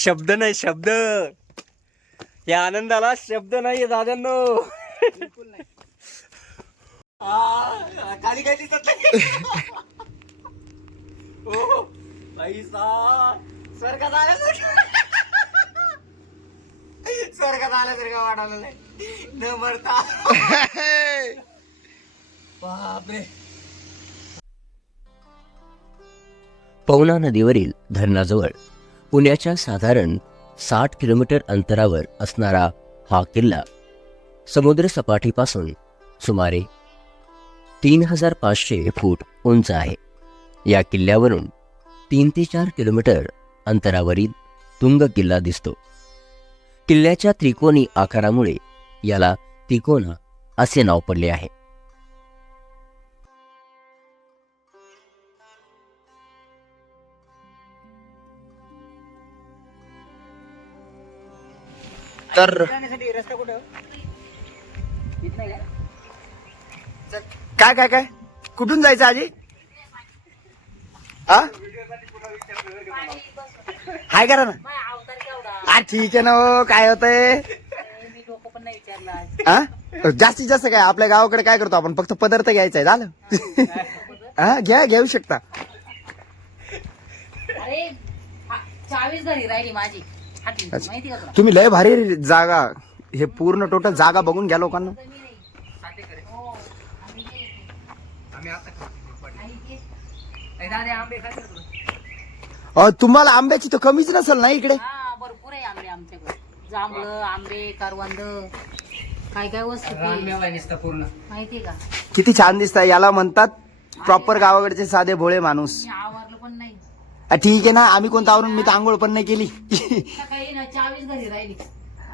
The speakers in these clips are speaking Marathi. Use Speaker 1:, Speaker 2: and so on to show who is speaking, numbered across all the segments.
Speaker 1: शब्द नाही शब्द. या आनंदाला शब्द नाही दादांनो. खाली काही दिसत नाही. स्वर्गात स्वर्गात आल्यासारखं वाटायला नाही न मरता. बापरे.
Speaker 2: पवना नदीवरील धरणाजवळ पुण्याच्या साधारण साठ किलोमीटर अंतरावर असणारा हा किल्ला समुद्रसपाटीपासून सुमारे तीन हजार पाचशे फूट उंच आहे. या किल्ल्यावरून तीन ते चार किलोमीटर अंतरावरील तुंग किल्ला दिसतो. किल्ल्याच्या त्रिकोणी आकारामुळे याला तिकोना असे नाव पडले आहे.
Speaker 3: तर काय काय काय? कुठून जायचं आजी हा हाय करा ना. हा ठीक आहे ना हो काय होतंय? हा जास्तीत जास्त काय आपल्या गावाकडे काय करतो आपण? फक्त पदार्थ घ्यायचा आहे झालं? हा घ्या घेऊ शकता.
Speaker 4: अरे चाळीस घरी राहिली माझी.
Speaker 3: अच्छा.
Speaker 4: माहिती का तुला?
Speaker 3: तुम्ही लय भारी जागा हे पूर्ण टोटल जागा बघून घ्या लोकांना.
Speaker 4: हो,
Speaker 1: आम्ही आता दादा आंबे तुला?
Speaker 3: तुम्हाला आंब्याची तर कमीच नसेल ना इकडे?
Speaker 4: हा भरपूर आहे आंबे आमच्याकडे. जांभळं आंबे करवंद काय काय वस्तू ते.
Speaker 1: रानमेवा आहे नुसता पूर्ण.
Speaker 4: माहितीये का?
Speaker 3: किती छान दिसतंय याला म्हणतात प्रॉपर गावाकडचे साधे भोळे माणूस.
Speaker 4: मी
Speaker 3: आ, ठीक आहे ना आम्ही कोणता आवरून मी तर आंघोळ पण नाही केली.
Speaker 4: सकाळी ना चावीस घरी राहिली.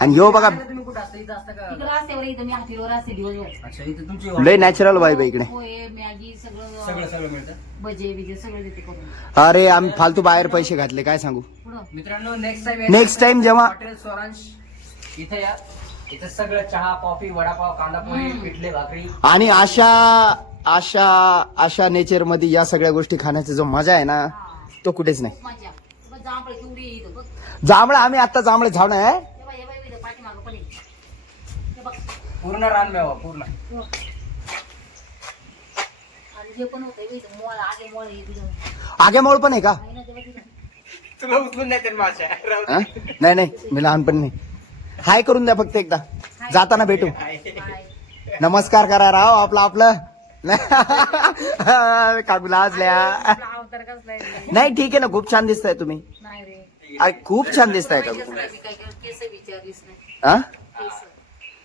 Speaker 3: आणि ह्यो बघा
Speaker 1: तुम्ही कुठं असता? इथं असता का?
Speaker 4: तिकडं असते बरं इथं मी हातीवर असते दिवसभर.
Speaker 1: अच्छा इथं तुमची
Speaker 3: लय नॅचरल वाईब आहे इकडे.
Speaker 4: पोहे मॅगी
Speaker 1: सगळं
Speaker 4: सगळं
Speaker 1: सगळं मिळतं?
Speaker 4: भजे बिजे सगळं देते करून.
Speaker 3: अरे आम्ही फालतू बाहेर पैसे घातले काय सांगू?
Speaker 4: पुढं.
Speaker 1: मित्रांनो नेक्स्ट टाइम
Speaker 3: Next time जेव्हा-
Speaker 1: हॉटेल सोरांश इथे या. इथं सगळं चहा कॉफी वडापाव कांदा पोहे पिठले भाकरी.
Speaker 3: आणि अशा अशा अशा नेचरमध्ये या सगळ्या गोष्टी खाण्याचा जो मजा आहे ना तो कुठेच नाही.
Speaker 4: जांभळ
Speaker 3: आम्ही आता जांभळे झाड आहे.
Speaker 4: हे हे. हे
Speaker 1: पूर्ण रानमेवा पूर्ण.
Speaker 4: आणि जे पण होतं इथं मोळ आगे मोळ
Speaker 3: पण आहे का.
Speaker 1: तुला उचलून नाही माझ्या.
Speaker 3: हा? नाही नाही मी लहानपणी नाही. हाय करून द्या फक्त एकदा. जाताना भेटू? नमस्कार करा राव आपलं आपलं. काकू लाजल्या नाही ठीक आहे ना खूप छान दिसताय तुम्ही.
Speaker 4: नाही रे.
Speaker 3: अरे, खूप छान दिसताय का
Speaker 4: कसलं आहे, मी काय केलं? केस विचारलीस नाही.
Speaker 3: हा
Speaker 4: केस.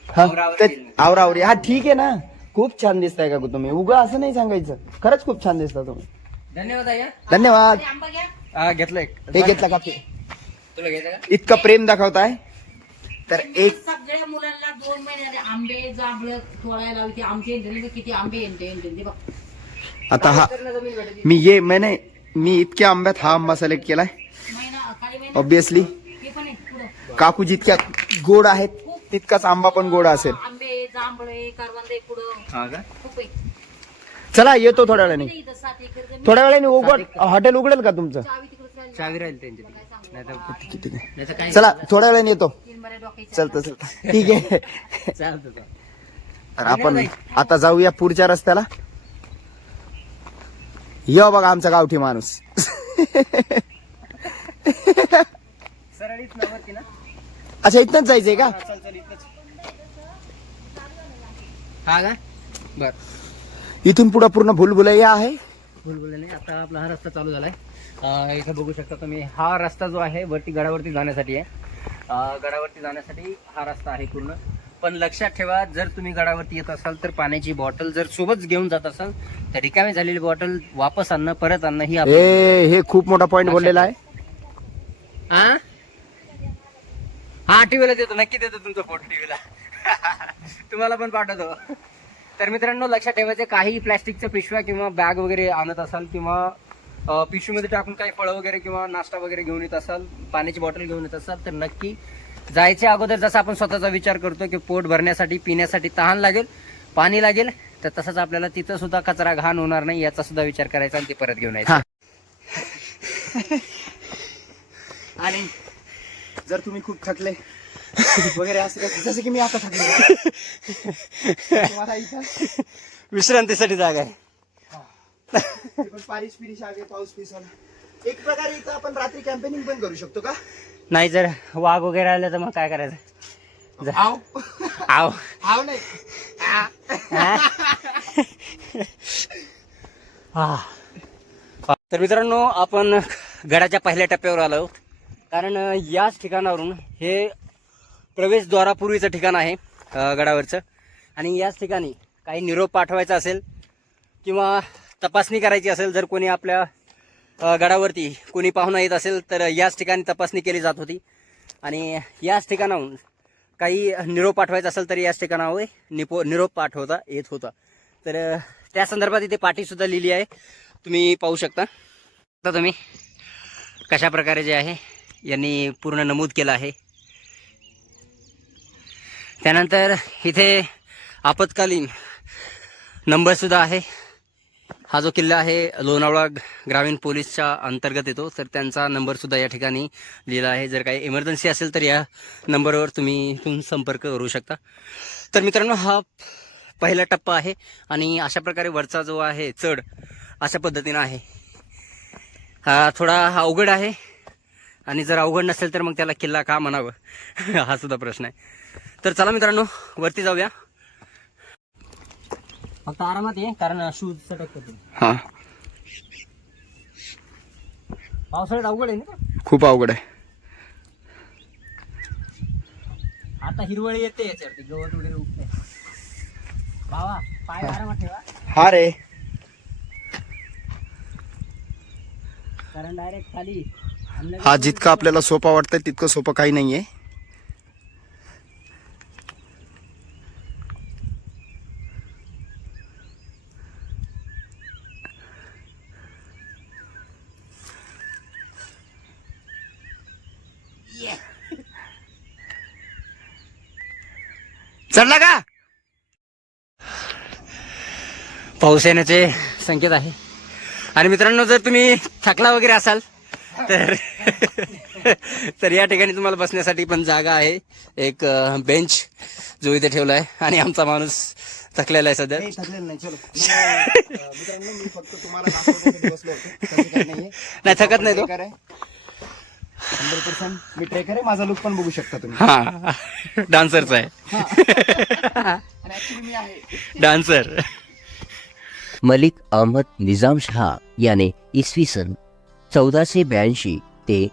Speaker 3: हा ते- आवरावरी. हा ठीक आहे ना. खूप छान दिसताय का तुम्ही? उगा असं नाही सांगायचं. खरंच खूप छान दिसता तुम्ही.
Speaker 1: धन्यवाद
Speaker 3: धन्यवाद.
Speaker 4: अरे, आंबा घ्या.
Speaker 1: हा घेतलं एक.
Speaker 3: हे घेतला का?
Speaker 1: तुला घ्यायचं का?
Speaker 3: इतकं प्रेम दाखवताय. तर एक
Speaker 4: सगळ्या मुलांना दोन महिन्याने आंबे जांभळं तोडायला लावते. आमचे इंटरने किती आंबे येते इंटरने बघ.
Speaker 3: आता हा मी ये मैंने मी इतक्या आंब्यात हा आंबा सिलेक्ट केलाय. ऑब्विसली काकू जितक्या गोड आहेत तितकाच आंबा पण गोड असेल. चला येतो थोड्या वेळाने. थोड्या वेळाने उघड हॉटेल उघडेल का तुमचं? चला थोड्या वेळाने येतो. चलतं चलतं. ठीक आहे. आपण आता जाऊया पुढच्या रस्त्याला. यो बघा आमचा गावठी माणूस. अच्छा इथनच जायचंय का?
Speaker 1: चल चल इथंच हा का? बर.
Speaker 3: इथून पुढे पूर्ण भुलभुलैया आहे?
Speaker 1: बुलबुल नाही आता आपला हा रस्ता चालू झालाय. अं, इथं बघू शकता तुम्ही हा रस्ता जो आहे वरती गडावरती जाण्यासाठी आहे. अं, गडावरती जाण्यासाठी हा रस्ता आहे पूर्ण. पण लक्षात ठेवा जर तुम्ही गडावरती येत असाल तर पाण्याची बॉटल जर सोबत घेऊन जात असाल तर रिकामी झालेली बॉटल वापस आणणं परत आणणं ही आपली
Speaker 3: ए हे खूप मोठा पॉइंट बोललेला आहे
Speaker 1: हा हा टीव्हीला देतो नक्की देतो तुमचा फोटो टीव्हीला. तुम्हाला पण पाठवतो. तर मित्रांनो लक्षात ठेवायचं काही प्लॅस्टिकच्या पिशव्या किंवा बॅग वगैरे आणत असाल किंवा अं, पिशवीमध्ये टाकून काही फळं वगैरे किंवा नाश्ता वगैरे घेऊन येत असाल पाण्याची बॉटल घेऊन येत असाल तर नक्की जायच्या अगोदर जसा आपण स्वतःचा विचार करतो की पोट भरण्यासाठी पिण्यासाठी तहान लागेल पाणी लागेल तर तसंच आपल्याला तिथं सुद्धा कचरा घाण होणार नाही याचा सुद्धा विचार करायचा आणि ते परत घेऊन यायचं. आणि
Speaker 3: जर तुम्ही खूप थकले वगैरे असं जसं की मी आता थकले. तुम्हाला इथं
Speaker 1: विश्रांतीसाठी जागा आहे.
Speaker 3: पण पारिश पिरिश आगे पाऊस एक प्रकारे इथं आपण रात्री कॅम्पेनिंग पण करू शकतो का?
Speaker 1: नाही जर वाघ वगैरे आले तर मग काय करायचं?
Speaker 3: आव
Speaker 1: आव
Speaker 3: आव नाही.
Speaker 1: हा. तर मित्रांनो आपण गडाच्या पहिल्या टप्प्यावर आलो. कारण याच ठिकाणावरून हे प्रवेशद्वारापूर्वीचं ठिकाण आहे गडावरचं. आणि याच ठिकाणी काही निरोप पाठवायचा असेल किंवा तपासणी करायची असेल जर कोणी आपल्या गडावरती कोणी पाहुणा येत असेल तर याच ठिकाणी तपासणी केली जात होती. आणि याच ठिकाणाहून काही निरोप पाठवायचा असेल तर याच ठिकाणावर निपो निरोप पाठवता येत होता. तर त्या संदर्भात इथे पाठीसुद्धा लिहिली आहे. तुम्ही पाहू शकता. आता तुम्ही कशा प्रकारे जे आहे यांनी पूर्ण नमूद केलं आहे. त्यानंतर इथे आपत्कालीन नंबरसुद्धा आहे. हा जो किल्ला आहे लोणावळा ग्रामीण पोलीसच्या अंतर्गत येतो. तर त्यांचा नंबरसुद्धा या ठिकाणी लिहिला आहे. जर काही इमर्जन्सी असेल तर या नंबरवर तुम्ही इथून संपर्क करू शकता. तर मित्रांनो हा पहिला टप्पा आहे आणि अशा प्रकारे वरचा जो आहे चढ अशा पद्धतीनं आहे. हा थोडा अवघड आहे आणि जर अवघड नसेल तर मग त्याला किल्ला का म्हणावं? हा सुद्धा प्रश्न आहे. तर चला मित्रांनो वरती जाऊया. फक्त आरामात ये कारण शूज सटक होते.
Speaker 3: हा.
Speaker 1: पावसाळ्यात अवघड आहे ना
Speaker 3: खूप अवघड आहे.
Speaker 1: आता हिरवळी येते याच्यावरती गवत वगैरे उगते. भावा पाय आरामात ठेवा.
Speaker 3: हा रे.
Speaker 1: कारण डायरेक्ट खाली.
Speaker 3: हा जितकं आपल्याला सोपा वाटतंय तितकं सोपं काही नाहीये. चढला का?
Speaker 1: पाऊस येण्याचे संकेत आहे. आणि मित्रांनो जर तुम्ही थकला वगैरे असाल तर तर या ठिकाणी तुम्हाला बसण्यासाठी पण जागा आहे. एक बेंच जो इथे ठेवला आहे आणि आमचा माणूस थकलेला आहे सध्या.
Speaker 3: नाही
Speaker 1: थकत नाही तो.
Speaker 3: पर्सेंट मी ट्रेकर आहे माझा लुक पण बघू शकता तुम्ही.
Speaker 1: हा. डान्सरचा आहे.
Speaker 3: आणि ऍक्च्युली मी आहे.
Speaker 1: डान्सर
Speaker 2: मलिक अहमद निजाम शहा याने इसवी सन चौदाशे ब्याऐंशी ते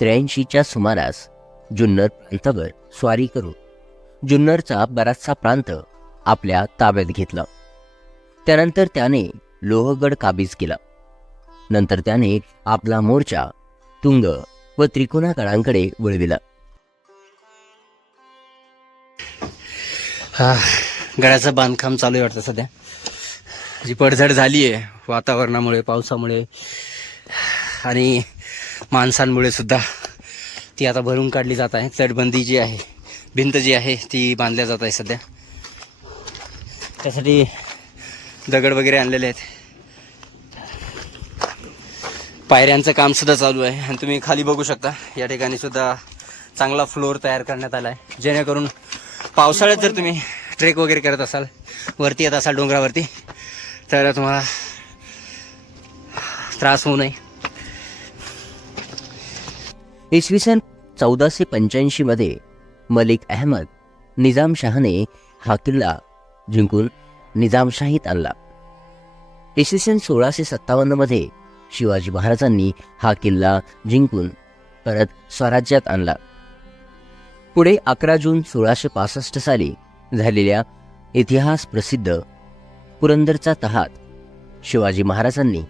Speaker 2: त्र्याऐंशीच्या सुमारास जुन्नर प्रांतावर स्वारी करून जुन्नरचा बराचसा प्रांत आपल्या ताब्यात घेतला. त्यानंतर त्याने लोहगड काबीज केला. नंतर त्याने आपला मोर्चा तुंग व त्रिकोणाकडांकडे वळविला.
Speaker 1: हा गडाचं बांधकाम चालू आहे वाटतं सध्या. जी पडझड झाली आहे वातावरणामुळे पावसामुळे आणि माणसांमुळे सुद्धा ती आता भरून काढली जात आहे. तटबंदी जी आहे भिंत जी आहे ती बांधल्या जात आहे सध्या. त्यासाठी दगड वगैरे आणलेले आहेत. पायऱ्यांचं काम सुद्धा चालू आहे. आणि तुम्ही खाली बघू शकता या ठिकाणी सुद्धा चांगला फ्लोअर तयार करण्यात आला आहे जेणेकरून पावसाळ्यात जर तुम्ही ट्रेक वगैरे करत असाल वरती येत असाल डोंगरावरती तर तुम्हाला त्रास होऊ नये.
Speaker 2: इसवी सन चौदाशे पंच्याऐंशीमध्ये मलिक अहमद निजामशहाने हा किल्ला जिंकून निजामशाहीत आणला. इसवी सन सोळाशे सत्तावन्नमध्ये शिवाजी महाराजांनी हा किल्ला जिंकून परत स्वराज्यात आणला. पुढे अकरा जून सोळाशे पासष्ट साली झालेल्या इतिहास प्रसिद्ध पुरंदरचा तहात शिवाजी महाराजांनी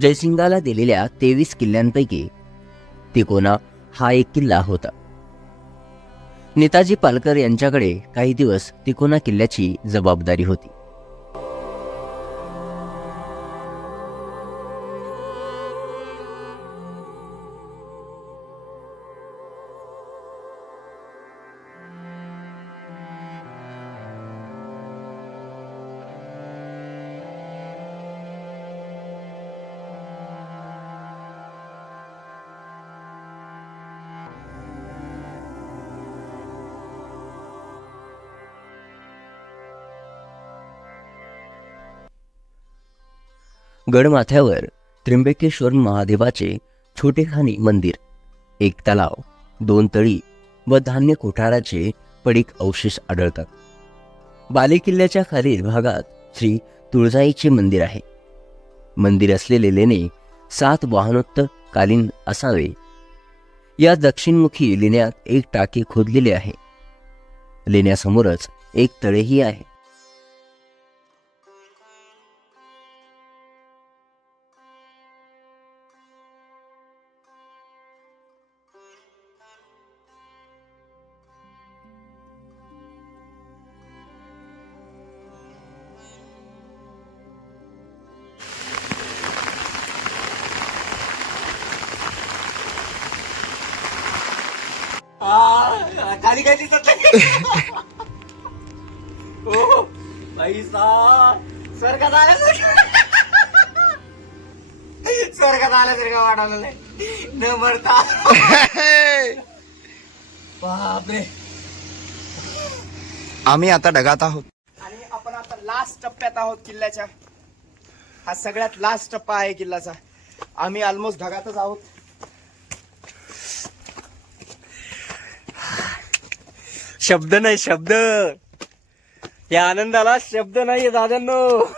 Speaker 2: जयसिंगाला दिलेल्या तेवीस किल्ल्यांपैकी तिकोना हा एक किल्ला होता. नेताजी पालकर यांच्याकडे काही दिवस तिकोना किल्ल्याची जबाबदारी होती. गडमाथ्यावर त्र्यंबकेश्वर महादेवाचे छोटेखानी मंदिर एक तलाव दोन तळी व धान्य कोठाराचे पडीक अवशेष आढळतात. बालेकिल्ल्याच्या खालील भागात श्री तुळजाईचे मंदिर आहे. मंदिर असलेले लेणे सात वाहनोत्त कालीन असावे. या दक्षिणमुखी लेण्यात एक टाकी खोदलेले आहे. लेण्यासमोरच एक तळेही आहे.
Speaker 1: खाली काय दिसत नाही. हो पैसा. स्वर्गात आल्यासारखं. स्वर्गात आल्यासारखं वाटायला नाही न मरता. बापरे.
Speaker 3: आम्ही आता ढगात आहोत. आणि आपण आता लास्ट टप्प्यात आहोत किल्ल्याच्या. हा सगळ्यात लास्ट टप्पा आहे किल्ल्याचा. आम्ही ऑलमोस्ट ढगातच आहोत.
Speaker 1: शब्द नाही शब्द. या आनंदाला शब्द नाही दादांनो.